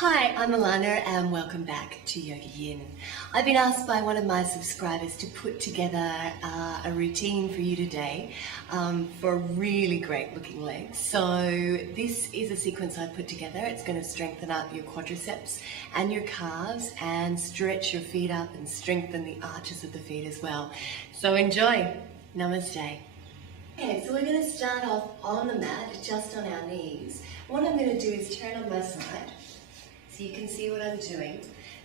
Hi, I'm Alana and welcome back to YogaYin. I've been asked by one of my subscribers to put together a routine for you today for really great looking legs. So this is a sequence I've put together. It's going to strengthen up your quadriceps and your calves and stretch your feet up and strengthen the arches of the feet as well. So enjoy. Namaste. Okay, so we're going to start off on the mat, just on our knees. What I'm going to do is turn on my side, so you can see what I'm doing.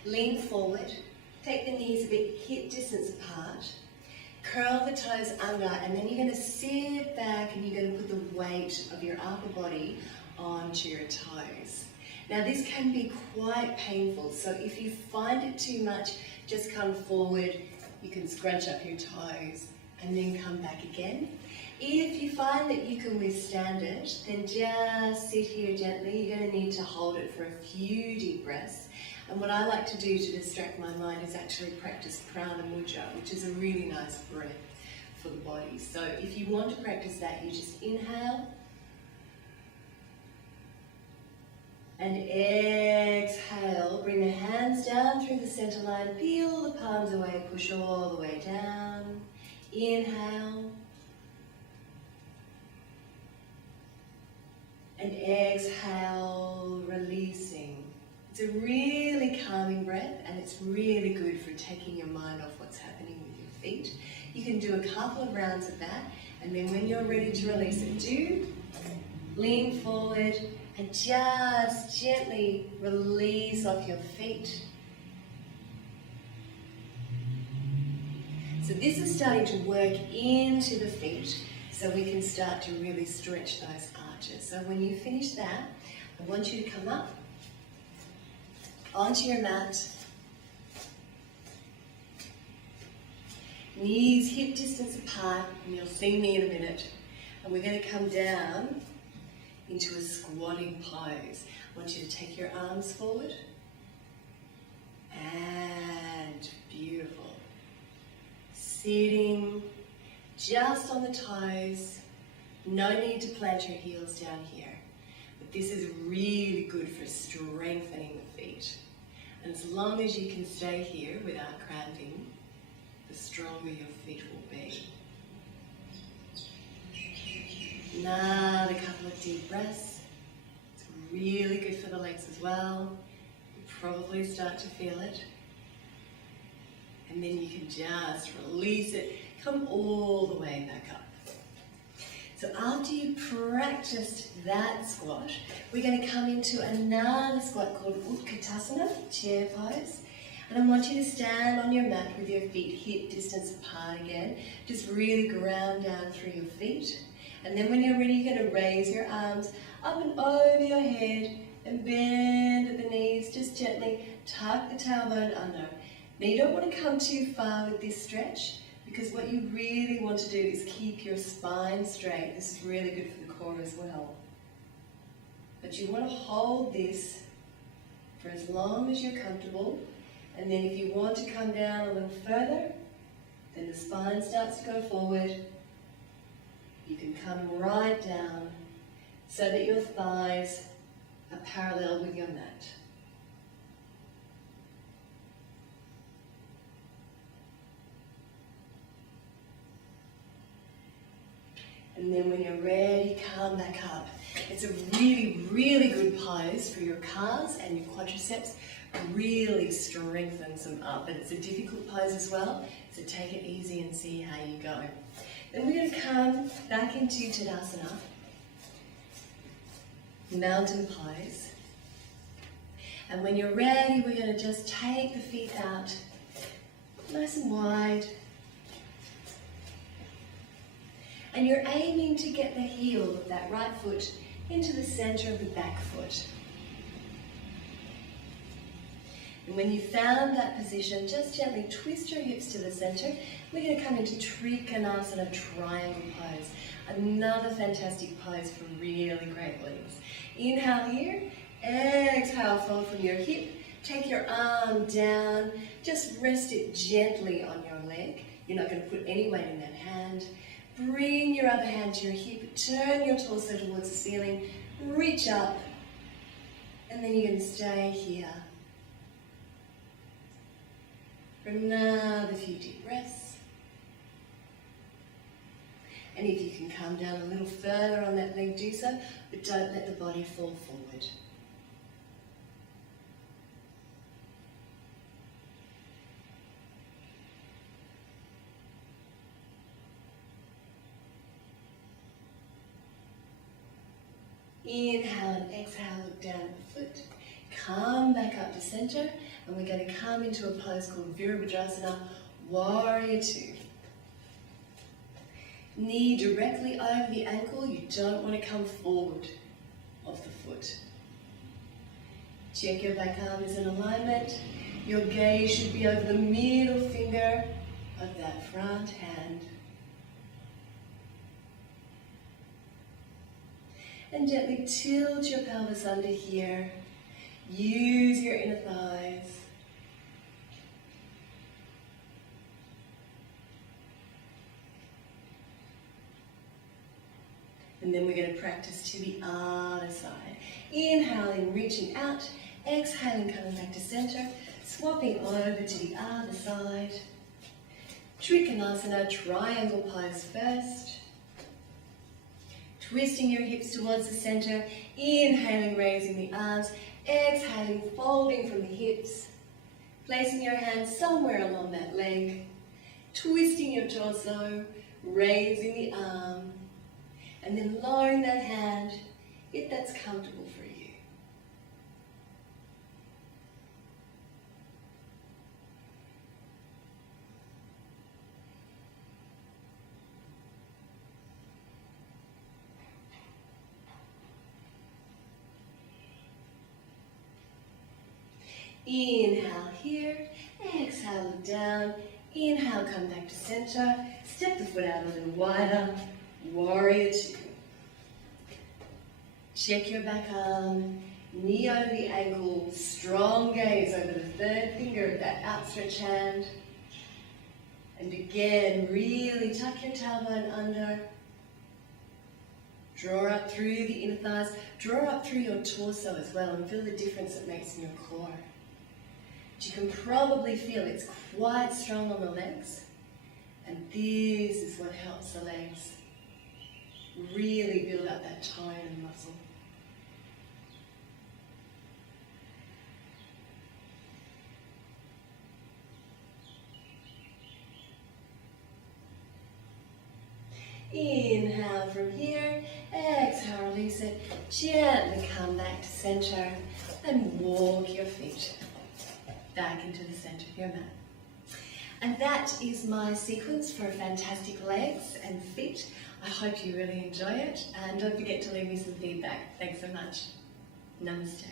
Lean forward, take the knees a bit hip distance apart, curl the toes under, and then you're going to sit back and you're going to put the weight of your upper body onto your toes. Now this can be quite painful, so if you find it too much, just come forward. You can scrunch up your toes and then come back again. If you find that you can withstand it, then just sit here gently. You're going to need to hold it for a few deep breaths. And what I like to do to distract my mind is actually practice Prana Mudra, which is a really nice breath for the body. So if you want to practice that, you just inhale and exhale. Bring the hands down through the center line. Peel the palms away, push all the way down. Inhale. And exhale, releasing. It's a really calming breath and it's really good for taking your mind off what's happening with your feet. You can do a couple of rounds of that, and then when you're ready to release it, do lean forward and just gently release off your feet. So this is starting to work into the feet so we can start to really stretch those arches. So when you finish that, I want you to come up onto your mat, knees hip distance apart, and you'll see me in a minute. And we're going to come down into a squatting pose. I want you to take your arms forward, and beautiful. Sitting just on the toes, no need to plant your heels down here. But this is really good for strengthening the feet. And as long as you can stay here without cramping, the stronger your feet will be. Another couple of deep breaths. It's really good for the legs as well. You probably start to feel it. And then you can just release it, come all the way back up. So after you practiced that squat, we're going to come into another squat called Utkatasana, chair pose. And I want you to stand on your mat with your feet hip distance apart again. Just really ground down through your feet. And then when you're ready, you're going to raise your arms up and over your head and bend at the knees. Just gently tuck the tailbone under. Now you don't want to come too far with this stretch, because what you really want to do is keep your spine straight. This is really good for the core as well. But you want to hold this for as long as you're comfortable, and then if you want to come down a little further, then the spine starts to go forward. You can come right down so that your thighs are parallel with your mat. And then when you're ready, come back up. It's a really, really good pose for your calves and your quadriceps. Really strengthens them up. But it's a difficult pose as well, so take it easy and see how you go. Then we're going to come back into Tadasana, mountain pose. And when you're ready, we're going to just take the feet out nice and wide. And you're aiming to get the heel of that right foot into the center of the back foot. And when you've found that position, just gently twist your hips to the center. We're going to come into Trikonasana, triangle pose. Another fantastic pose for really great legs. Inhale here, exhale, fold from your hip. Take your arm down, just rest it gently on your leg. You're not going to put any weight in that hand. Bring your other hand to your hip, turn your torso towards the ceiling, reach up, And then you're going to stay here for another few deep breaths. And if you can come down a little further on that leg, do so, but don't let the body fall forward. Inhale and exhale, look down at the foot. Come back up to center, and we're going to come into a pose called Virabhadrasana, Warrior Two. Knee directly over the ankle, you don't want to come forward of the foot. Check your back arm is in alignment. Your gaze should be over the middle finger of that front hand. And gently tilt your pelvis under here. Use your inner thighs. And then we're going to practice to the other side. Inhaling, reaching out. Exhaling, coming back to center. Swapping over to the other side. Trikonasana, triangle pose first. Twisting your hips towards the center. Inhaling, raising the arms. Exhaling, folding from the hips. Placing your hands somewhere along that leg. Twisting your torso. Raising the arm. And then lowering that hand if that's comfortable for you. Inhale here, exhale, look down. Inhale, come back to center. Step the foot out a little wider. Warrior Two. Check your back arm, knee over the ankle, strong gaze over the third finger of that outstretched hand. And again, really tuck your tailbone under. Draw up through the inner thighs. Draw up through your torso as well and feel the difference it makes in your core. You can probably feel it's quite strong on the legs. And this is what helps the legs really build up that tone and muscle. Inhale from here, exhale, release it, gently come back to center and walk your feet back into the center of your mat. And that is my sequence for fantastic legs and feet. I hope you really enjoy it, and don't forget to leave me some feedback. Thanks so much. Namaste.